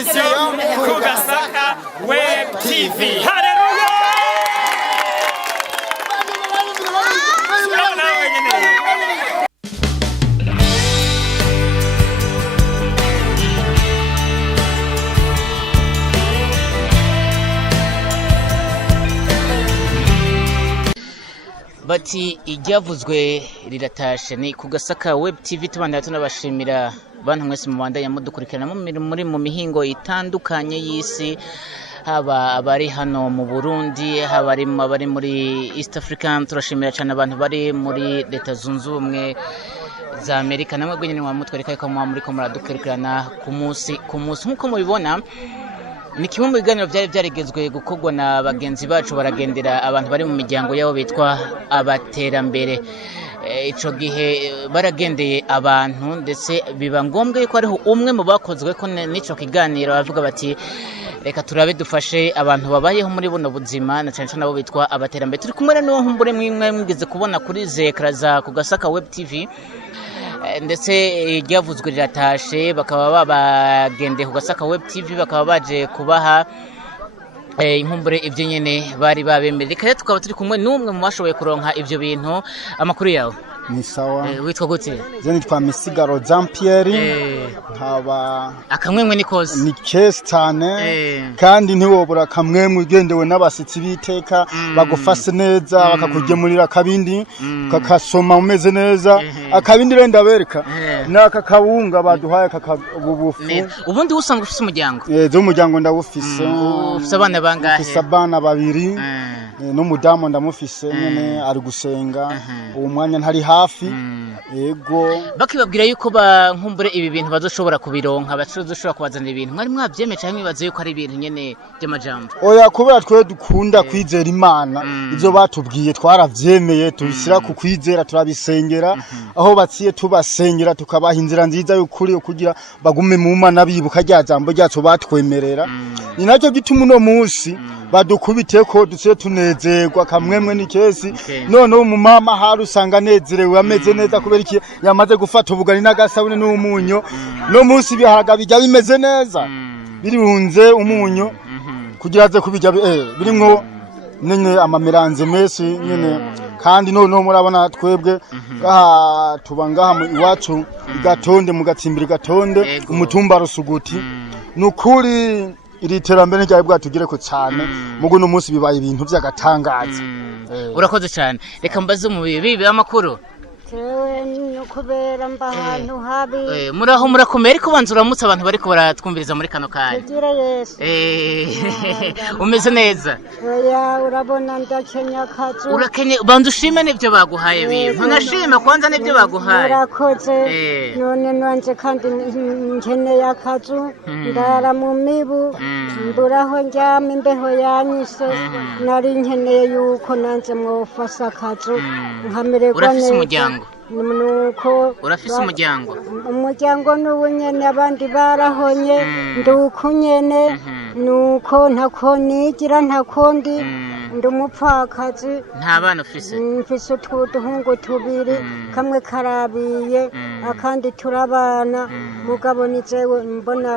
attention Kugasaka Web TV. Haleluya. Bati iryavuzwe riratashe ni Kugasaka Web TV tubandanya tunabashimira bantu mwese mu Rwanda yamudukurikirana muri mu mihingo itandukanye y'isi haba abari hano mu Burundi haba abari muri East African turashimira cyane abantu bari muri Leta Zunze Ubumwe za Amerika namwe gwenyine mwamutwereka ko muri ko muradukurikirana ku munsi nkuko mubibona ni kimwe mu biganiro byari byarigezwe gukorwa na bagenzi bacu baragendera abantu bari mu miryango yabo bitwa abaterambere ico gihe baragendeye abantu ndetse biba ngombwa yuko ariho umwe mu bakozwe ko n'ico kiganiro bavuga bati reka turabe dufashe abantu babayeho muri buno buzima na cyane cyane abo bitwa abaterambere turi kumwe n'uwo humbure mwimwe mwigeze kubona kuri zekra za Kugasaka Web TV ndetse ryavuzwe riratashe bakaba babagendeye Kugasaka Web TV bakaba baje kubaha inkumbure ivyo nyene bari babemerera reka tukaba turi kumwe n'umwe mu bashoboye kuronka ivyo bintu amakuru yawe ni sawa witwa gute je nitwa Misigaro Jean Pierre nkaba akamwemwe ni kose ni kese cyane kandi ntiwobura kamwemwe ugendewe n'abasitsi biteka bagufase neza bakakugemurira kabindi kakasoma umeze neza akabindi renda bereka naka kabunga baduhaye kakabubufu ubundi usanga ufise umuryango zo umuryango ndawufise ufise abana bangahe ufise abana babiri n'umudamu ndamufise nyene ari gusenga uwo mwanya ntari hafi yego bakibabwira yuko nkumbure ibi bintu bazoshobora kubironka bazoshobora kubazanira ibintu mwari mwavyemeje cyangwa bibaze yuko ari ibintu nyene by'amajambo oya kubera twe dukunda kwizera Imana ivyo batubwiye twaravyemeye tubisira ku kwizera turabisengera aho batsiye tubasengera tukabaha inzira nziza y'ukuri kugira bagume mu Mana bibuka rya jambo ryacu batwemerera ni nacyo gituma uno munsi badukubite ko duce tunezerwa kamwemwe ni kesi none mu mama hari usanga nezerewe ameze neza kubera iki yamaze gufata ubugari n'agasabune n'umunyo no munsi biharaga bijya bimeze neza birunze umunyo kugira aze kubijya birimwo nene amameranze mesi nyene kandi none murabona twebwe tubangaha mu iwacu igatonde mu gatsimbiri gatonde umutumba rusuguti nukuri iri terambere ryawe bwatugire ko cyane mugo no munsi bibaye ibintu by'agatangaza urakoze cyane reka mbaze mu bibi amakuru kubera mba ahantu habi muraho murakomeye ariko banza uramutse abantu bariko baratwumviriza muri kano kanya umeze neza oya urabona ndakenya kazu urakenye banza ushime n'ibyo baguhaye bibi ntunashime kwanza n'ibyo baguhaye urakoze none nanje kandi nkeneye akazu ndara mu mibu mburaho njyama imbeho yanyise nari nkeneye yuko nanje mwofasa akazu nkamererwa neza urafise umuryango nuko urafise umuryango n'ubunyene abandi barahonye ndukunyene nuko ntako nigira ntakondi ndumupfakazi nta bana ufise mfise uduhungu tubiri kamwe karabiye akandi turabana mugabo nijewe mbona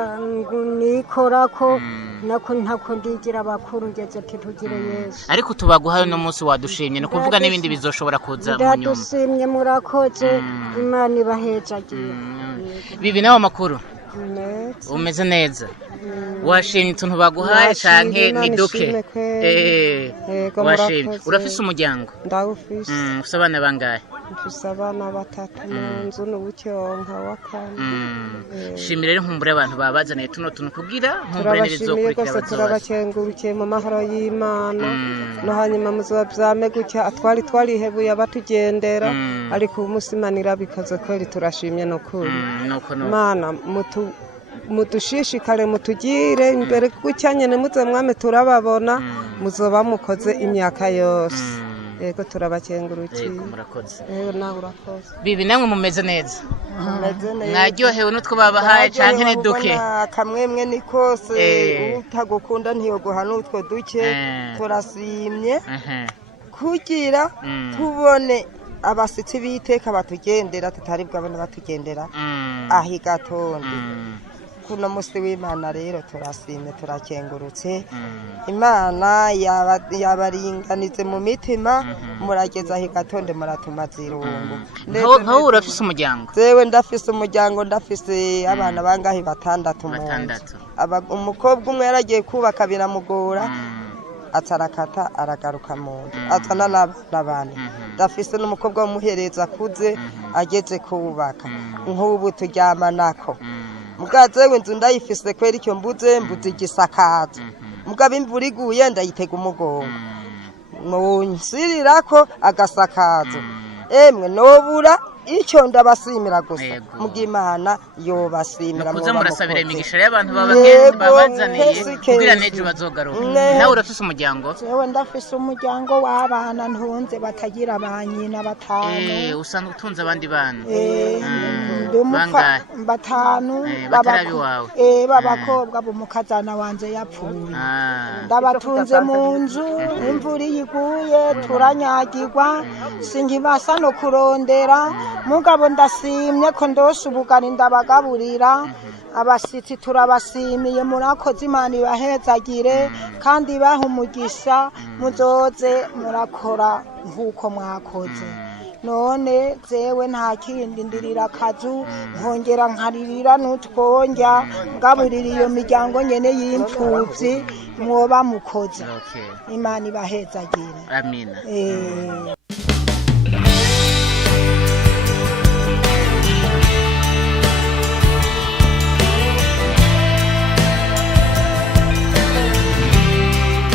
nikorako nako ntako ndigira abakuru ngeze tugire Yesu ariko tubaguhaye no munsi wadushimye no kuvuga n'ibindi bizoshobora kuza mu nyuma ndadusimye murakoze Imana ibahejagiye bibi nawe makuru umeze neza washimye utuntu baguhaye canke niduke washimye urafise umuryango ndawufise ufise abana bangahe mfise abana batatu mu nzu n'ubucyonka wa kane shimire rero nkumbure abantu babazaniye tuno tuntu kugira nkumbure n'ibizokurikira bazoza turabakengurukiye mu mahoro y'Imana no hanyuma muzovyame gutya twarihebuye abatugendera ariko umusimanira bikoze kweri turashimye no kuri Mana mudushishikare mutugire imbere gutya nyene muze mwame turababona muzoba mukoze imyaka yose yego turabakengurukiye murakoze nawe urakoze bibi namwe mumeze neza mwaryohewe n'utwo babahaye canke niduke kamwemwe ni kose utagukunda ntiyoguha n'utwo duke turasimye kugira tubone abasitsi biteka batugendera tutari bwabone batugendera ahigatonde kuno musi w'Imana rero turasimye turakengurutse Imana yabaringanize mu mitima murageza higatonde muratumaza irungu nkaho urafise umuryango zewe ndafise umuryango ndafise abana bangahe batandatu umukobwa umwe yaragiye kubaka biramugora atarakata aragaruka mu nzu azana n'abana ndafise n'umukobwa w'umuhereza akuze ageze kubaka nk'ubu turyama nako mugazewe inzu ndayifise kwera icyo mbuze igisakazo mugabo imvura iguye ndayitega umugongo nsirirako agasakazo emwe nobura icyo ndabasimira gusa mugimana yobasimira mukuza murasabira imigisha y'abantu babazaniye kugira nejo bazogaruka nawe urafise umuryango jewe ndafise umuryango w'abana ntunze batagira banyina batanu usanga utunze abandi bana batanu batarabi wawe babakobwa bumukazana wanje yapfuye ndabatunze mu nzu imvura iguye turanyagirwa singibasa no kurondera mugabo ndasimye ko ndose ubugari ndabagaburira abasitsi turabasimiye murakoze Imana ibahezagire kandi baha umugisha muzoze murakora nk'uko mwakoze none zewe nta kindi ndirira akazu nkongera nkaririra n'utwonja ngaburira iyo miryango nyene y'imfuvyi mwoba mukoze Imana ibahezagire amina